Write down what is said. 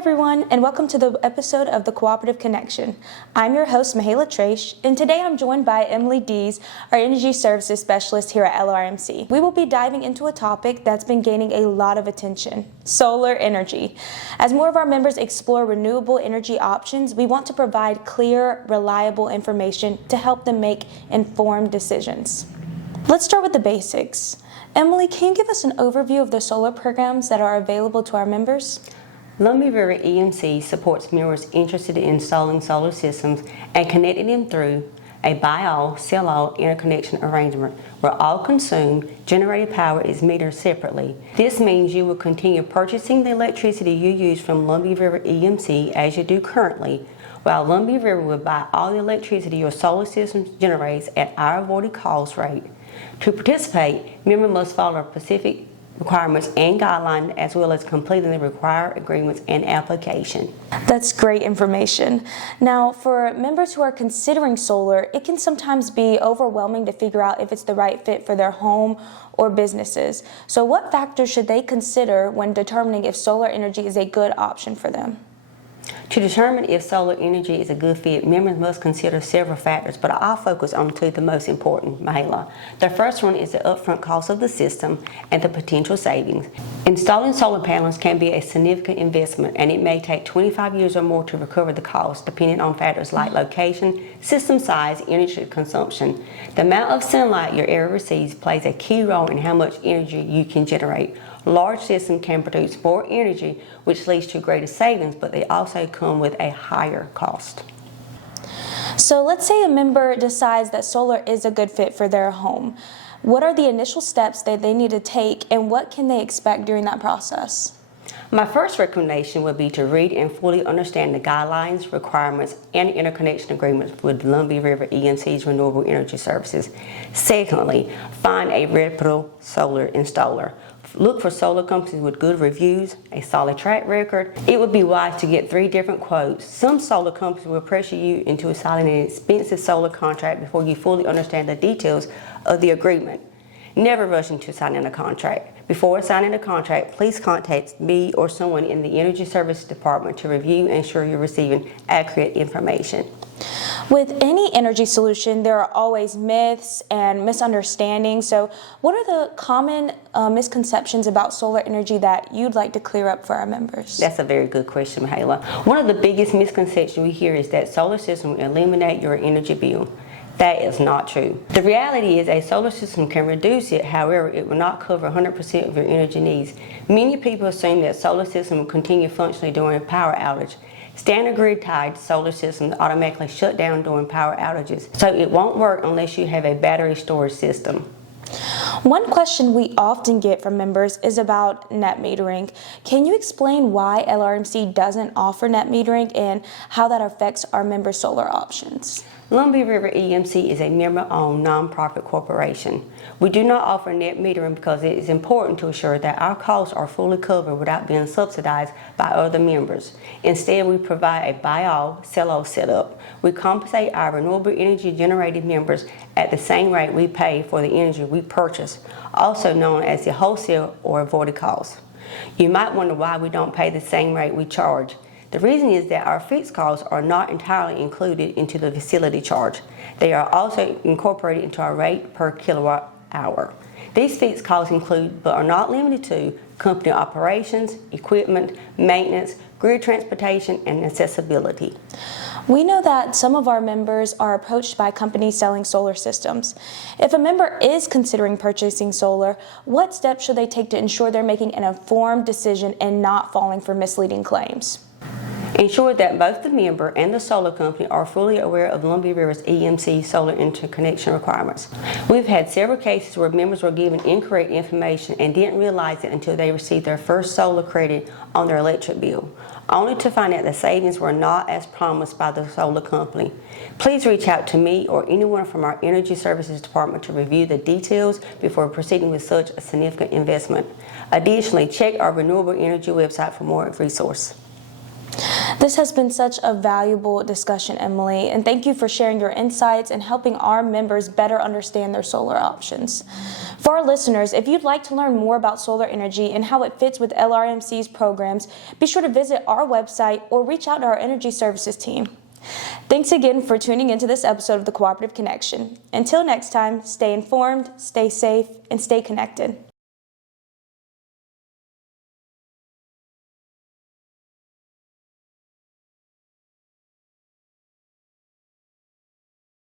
everyone, and welcome to the episode of the Cooperative Connection. I'm your host, Mihaela Trace, and today I'm joined by Emily Deese, our Energy Services Specialist here at LREMC. We will be diving into a topic that's been gaining a lot of attention, solar energy. As more of our members explore renewable energy options, we want to provide clear, reliable information to help them make informed decisions. Let's start with the basics. Emily, can you give us an overview of the solar programs that are available to our members? Lumbee River EMC supports members interested in installing solar systems and connecting them through a buy-all, sell-all interconnection arrangement where all consumed generated power is metered separately. This means you will continue purchasing the electricity you use from Lumbee River EMC as you do currently, while Lumbee River will buy all the electricity your solar system generates at our avoided cost rate. To participate, members must follow specific requirements and guidelines as well as completing the required agreements and application. That's great information. Now, for members who are considering solar, it can sometimes be overwhelming to figure out if it's the right fit for their home or businesses. So what factors should they consider when determining if solar energy is a good option for them? To determine if solar energy is a good fit, members must consider several factors, but I'll focus on two of the most important, Mihaela. The first one is the upfront cost of the system and the potential savings. Installing solar panels can be a significant investment, and it may take 25 years or more to recover the cost, depending on factors like location, system size, energy consumption. The amount of sunlight your area receives plays a key role in how much energy you can generate. Large systems can produce more energy, which leads to greater savings, but they also come with a higher cost. So let's say a member decides that solar is a good fit for their home. What are the initial steps that they need to take, and what can they expect during that process? My first recommendation would be to read and fully understand the guidelines, requirements, and interconnection agreements with Lumbee River EMC's renewable energy services. Secondly, find a reputable solar installer. Look for solar companies with good reviews, a solid track record. It would be wise to get 3 different quotes. Some solar companies will pressure you into signing an expensive solar contract before you fully understand the details of the agreement. Never rush into signing a contract. Before signing a contract, please contact me or someone in the Energy Services Department to review and ensure you're receiving accurate information. With any energy solution, there are always myths and misunderstandings. So what are the common misconceptions about solar energy that you'd like to clear up for our members? That's a very good question, Mihaela. One of the biggest misconceptions we hear is that solar system will eliminate your energy bill. That is not true. The reality is a solar system can reduce it, however, it will not cover 100% of your energy needs. Many people assume that solar system will continue functioning during a power outage. Standard grid-tied solar systems automatically shut down during power outages, so it won't work unless you have a battery storage system. One question we often get from members is about net metering. Can you explain why LRMC doesn't offer net metering and how that affects our member solar options? Lumbee River EMC is a member-owned nonprofit corporation. We do not offer net metering because it is important to ensure that our costs are fully covered without being subsidized by other members. Instead, we provide a buy-all, sell-all setup. We compensate our renewable energy generated members at the same rate we pay for the energy we purchase, also known as the wholesale or avoided cost. You might wonder why we don't pay the same rate we charge. The reason is that our fixed costs are not entirely included into the facility charge. They are also incorporated into our rate per kilowatt hour. These fixed costs include, but are not limited to, company operations, equipment, maintenance, grid transportation, and accessibility. We know that some of our members are approached by companies selling solar systems. If a member is considering purchasing solar, what steps should they take to ensure they're making an informed decision and not falling for misleading claims? Ensure that both the member and the solar company are fully aware of Lumbee River's EMC solar interconnection requirements. We've had several cases where members were given incorrect information and didn't realize it until they received their first solar credit on their electric bill, only to find out the savings were not as promised by the solar company. Please reach out to me or anyone from our Energy Services Department to review the details before proceeding with such a significant investment. Additionally, check our renewable energy website for more resources. This has been such a valuable discussion, Emily, and thank you for sharing your insights and helping our members better understand their solar options. For our listeners, if you'd like to learn more about solar energy and how it fits with LRMC's programs, be sure to visit our website or reach out to our energy services team. Thanks again for tuning into this episode of the Cooperative Connection. Until next time, stay informed, stay safe, and stay connected.